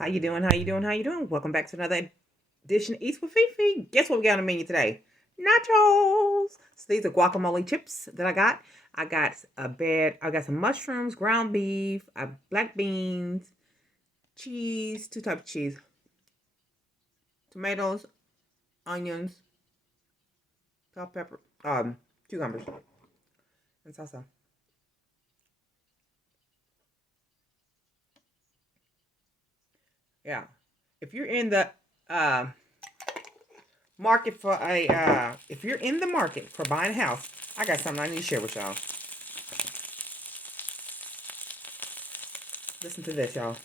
How you doing? How you doing? How you doing? Welcome back to another edition of Eats with Fefe. Guess what we got on the menu today? Nachos. So these are guacamole chips that I got. I got some mushrooms, ground beef, black beans, cheese, two types of cheese, tomatoes, onions, bell pepper, cucumbers, and salsa. Yeah. If you're in the uh, if you're in the market for buying a house, I got something I need to share with y'all. Listen to this, y'all.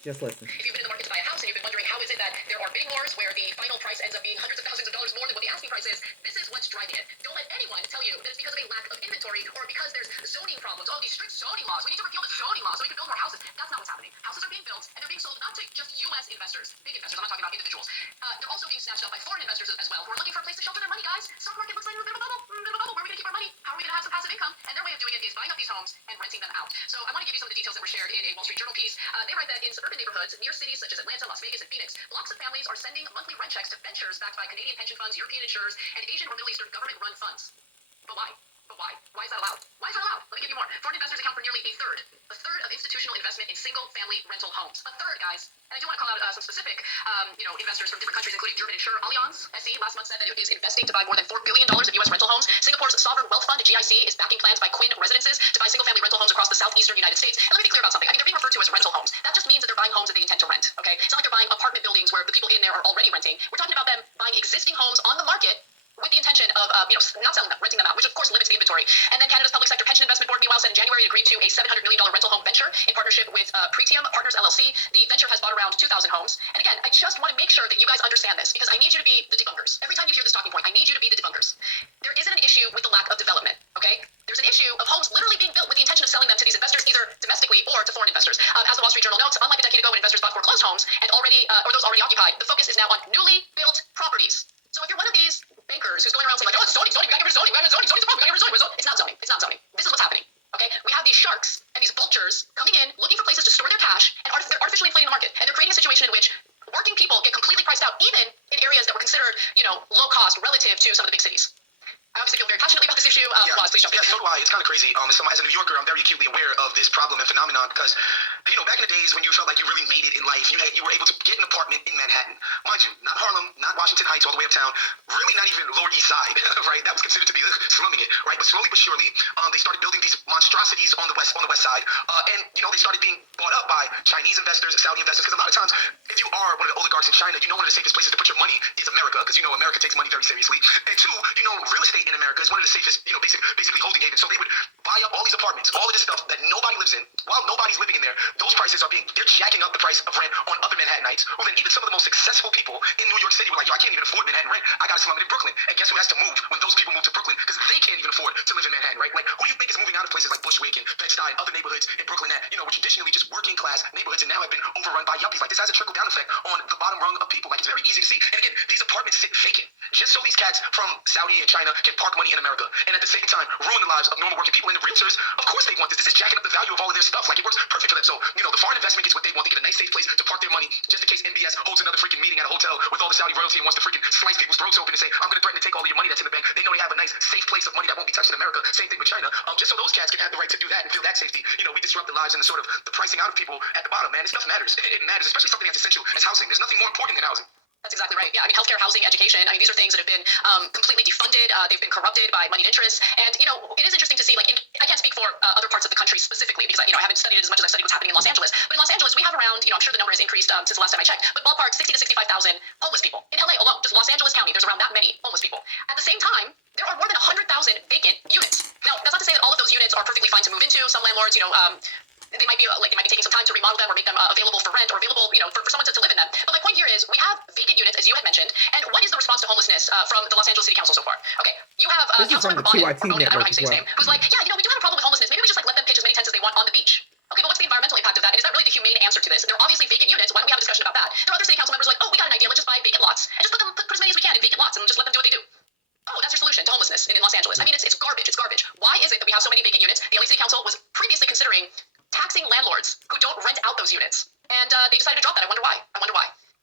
Just listen. If you've been in the market to buy a house and you've been wondering how is it that there are bidding wars where the final price ends up being hundreds of thousands of dollars more than what the asking price is, this is what's driving it. Don't let anyone tell you that it's because of a lack of inventory or because there's zoning problems. Oh, these strict zoning laws. We need to repeal the zoning laws so we can build more houses. That's not what's happening. Houses are being built and they're being sold not to just U.S. investors, big investors. I'm not talking about individuals. They're also being snatched up by foreign investors as well who are looking for a place to shelter their money, guys. Stock market looks like a bit of a bubble. Where are we going to keep our money? How are we going to have some passive income? And their way of doing it is buying up these homes and renting them out. So I want to give you some of the details that were shared in a Wall Street Journal piece. They write that in suburban neighborhoods near cities such as Atlanta, Las Vegas, and Phoenix, blocks of families are sending monthly rent checks to ventures backed by Canadian pension funds, European insurers, and Asian or Middle Eastern government-run funds. But why? Why is that allowed? Why is that allowed? Let me give you more. Foreign investors account for nearly a third of institutional investment in single-family rental homes. A third, guys. And I do want to call out some specific, investors from different countries, including German insurer Allianz SE. Last month said that it is investing to buy more than $4 billion of U.S. rental homes. Singapore's sovereign wealth fund, GIC, is backing plans by Quinn Residences to buy single-family rental homes across the southeastern United States. And let me be clear about something. I mean, they're being referred to as rental homes. That just means that they're buying homes that they intend to rent. Okay, it's not like they're buying apartment buildings where the people in there are already renting. We're talking about them buying existing homes on the market with the intention of, not selling them, renting them out, which of course limits the inventory. And then Canada's Public Sector Pension Investment Board, meanwhile, said in January it agreed to a $700 million rental home venture in partnership with Pretium Partners LLC. The venture has bought around 2,000 homes. And again, I just want to make sure that you guys understand this because I need you to be the debunkers. Every time you hear this talking point, I need you to be the debunkers. There isn't an issue with the lack of development, okay? There's an issue of homes literally being built with the intention of selling them to these investors, either domestically or to foreign investors. As the Wall Street Journal notes, unlike a decade ago when investors bought foreclosed homes and or those already occupied, the focus is now on newly built properties. So if you're one of these bankers who's going around saying like, oh, it's zoning, we got to get rid of zoning, zoning's a problem, we got to get rid of zoning. It's not zoning. This is what's happening. Okay, we have these sharks and these vultures coming in looking for places to store their cash, and they're artificially inflating the market, and they're creating a situation in which working people get completely priced out, even in areas that were considered, low cost relative to some of the big cities. I obviously feel very passionately about this issue. Ross, please jump in. Yeah, so do I. It's kind of crazy. As a New Yorker, I'm very acutely aware of this problem and phenomenon because, back in the days when you felt like you really made it in life, you were able to get an apartment in Manhattan. Mind you, not Harlem, not Washington Heights, all the way uptown, really not even Lower East Side, right? That was considered to be slumming it, right? But slowly but surely, they started building these monstrosities on the west side, and they started being bought up by Chinese investors, Saudi investors, because a lot of times, if you are one of the oligarchs in China, one of the safest places to put your money is America, because America takes money very seriously, and two, real estate in America is one of the safest, basically holding havens. So they would buy up all these apartments, all of this stuff that nobody lives in. While nobody's living in there, those prices they're jacking up the price of rent on other Manhattanites. Who then even some of the most successful people in New York City were like, yo, I can't even afford Manhattan rent. I got to slum it in Brooklyn. And guess who has to move when those people move to Brooklyn? Because they can't even afford to live in Manhattan, right? Like, who do you think is moving out of places like Bushwick and Bed-Stuy, other neighborhoods in Brooklyn that, were traditionally just working class neighborhoods and now have been overrun by yuppies? Like, this has a trickle down effect on the bottom rung of people. Like, it's very easy to see. And again, these apartments sit vacant just so these cats from Saudi and China can park money in America. And at the same time, ruin the lives of normal working people. And the realtors, of course they want this. This is jacking up the value of all of their stuff. Like, it works perfect for them. So, the foreign investment gets what they want. They get a nice safe place to park their money just in case MBS holds another freaking meeting at a hotel with all the Saudi royalty and wants to freaking slice people's throats open and say, I'm going to threaten to take all of your money that's in the bank. They know they have a nice safe place of money that won't be touched in America. Same thing with China. Just so those cats can have the right to do that and feel that safety. We disrupt the lives and the sort of the pricing out of people at the bottom, man. This stuff matters. It matters, especially something as essential as housing. There's nothing more important than housing. That's exactly right. Yeah, I mean, healthcare, housing, education. I mean, these are things that have been completely defunded. They've been corrupted by moneyed interests. And, it is interesting to see, like, I can't speak for other parts of the country specifically because, I haven't studied it as much as I've studied what's happening in Los Angeles. But in Los Angeles, we have around, I'm sure the number has increased since the last time I checked, but ballpark 60 to 65,000 homeless people. In LA alone, just Los Angeles County, there's around that many homeless people. At the same time, there are more than 100,000 vacant units. Now, that's not to say that all of those units are perfectly fine to move into. Some landlords, they might be taking some time to remodel them or make them available for rent or available, for someone to live in them. But my point here is we have vacant units, as you had mentioned. And what is the response to homelessness from the Los Angeles City Council so far? Okay, you have Councilmember Bonin, I don't know how you say his name, who's like, yeah, we do have a problem with homelessness. Maybe we just let them pitch as many tents as they want on the beach. Okay, but what's the environmental impact of that? And is that really the humane answer to this? They're obviously vacant units. Why don't we have a discussion about that? There are other city council members like, oh, we got an idea. Let's just buy vacant lots and just put as many as we can in vacant lots and just let them do what they do. Oh, that's your solution to homelessness in Los Angeles. I mean, it's garbage. It's garbage. Why is it that we have so many vacant units? The LA City Council was previously considering taxing landlords who don't rent out those units. And they decided to drop that. I wonder why.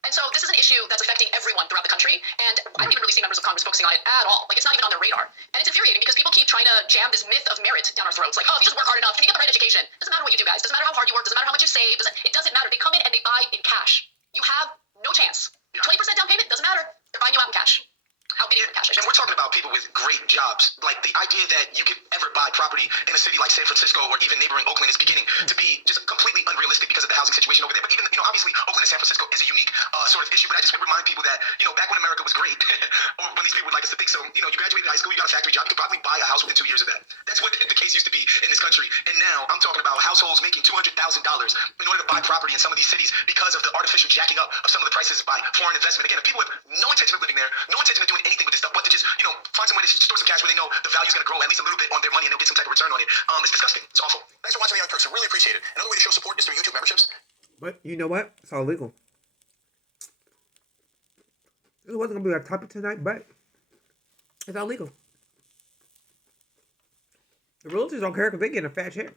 And so this is an issue that's affecting everyone throughout the country, and I don't even really see members of Congress focusing on it at all. Like, it's not even on their radar. And it's infuriating because people keep trying to jam this myth of merit down our throats. Like, oh, if you just work hard enough, can you get the right education? Doesn't matter what you do, guys. Doesn't matter how hard you work. Doesn't matter how much you save. It doesn't matter. They come in and they buy in cash. You have no chance. 20% down payment doesn't matter. They're buying you out in cash. How big is the cash? And we're talking about people with great jobs. Like, the idea that you could ever buy property in a city like San Francisco or even neighboring Oakland is beginning to be just completely unrealistic because of the housing situation over there. But even, obviously, Oakland and San Francisco is a unique sort of issue. But I just want to remind people that, back when America was great, or when these people would like us to think so, you graduated high school, you got a factory job, you could probably buy a house within 2 years of that. That's what the case used to be in this country. And now I'm talking about households making $200,000 in order to buy property in some of these cities because of the artificial jacking up of some of the prices by foreign investment. Again, if people have no intention of living there, no intention of doing anything with this stuff, but to just, find some way to store some cash where they know the value is going to grow at least a little bit on their money and they'll get some type of return on it. It's disgusting. It's awful. Thanks for watching the Young Turks. I really appreciate it. Another way to show support is through YouTube memberships. But you know what? It's all legal. It wasn't going to be our topic tonight, but it's all legal. The realtors don't care because they get a fat check.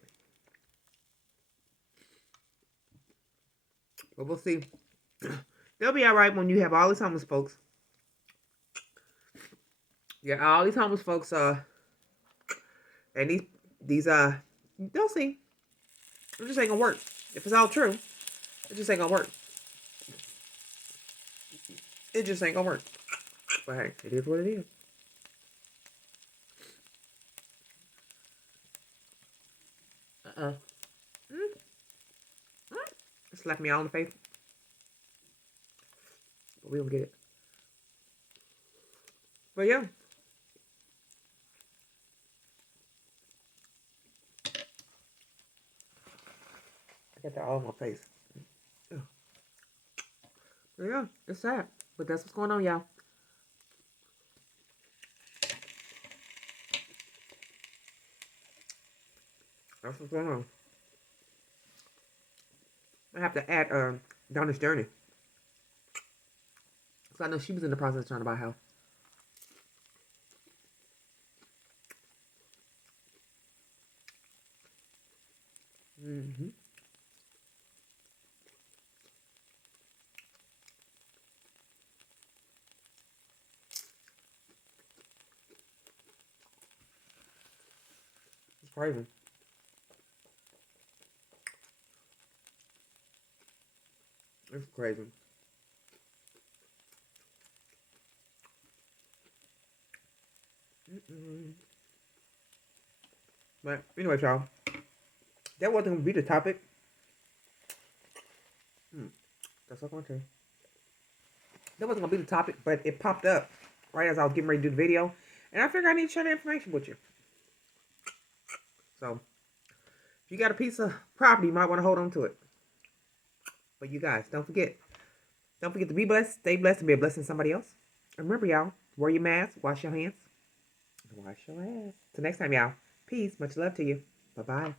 But we'll see. They'll be all right when you have all these homeless folks. Yeah, all these homeless folks, and these, they'll see. It just ain't gonna work. If it's all true, it just ain't gonna work. It just ain't gonna work. But hey, it is what it is. It slapped me all in the face. But we don't get it. But yeah. I got that all in my face. Yeah. But yeah, it's sad. But that's what's going on, y'all. That's what's going on. I have to add Donna's journey. Because I know she was in the process of trying to buy a house. Mm-hmm. It's crazy. It's crazy. But anyway, y'all, that wasn't gonna be the topic. That's what I'm gonna tell you. That wasn't gonna be the topic, but it popped up right as I was getting ready to do the video, and I figured I need to share the information with you. So, if you got a piece of property, you might want to hold on to it. But you guys, don't forget to be blessed, stay blessed, and be a blessing to somebody else. And remember, y'all, wear your mask, wash your hands, and wash your ass. Till next time, y'all. Peace. Much love to you. Bye-bye.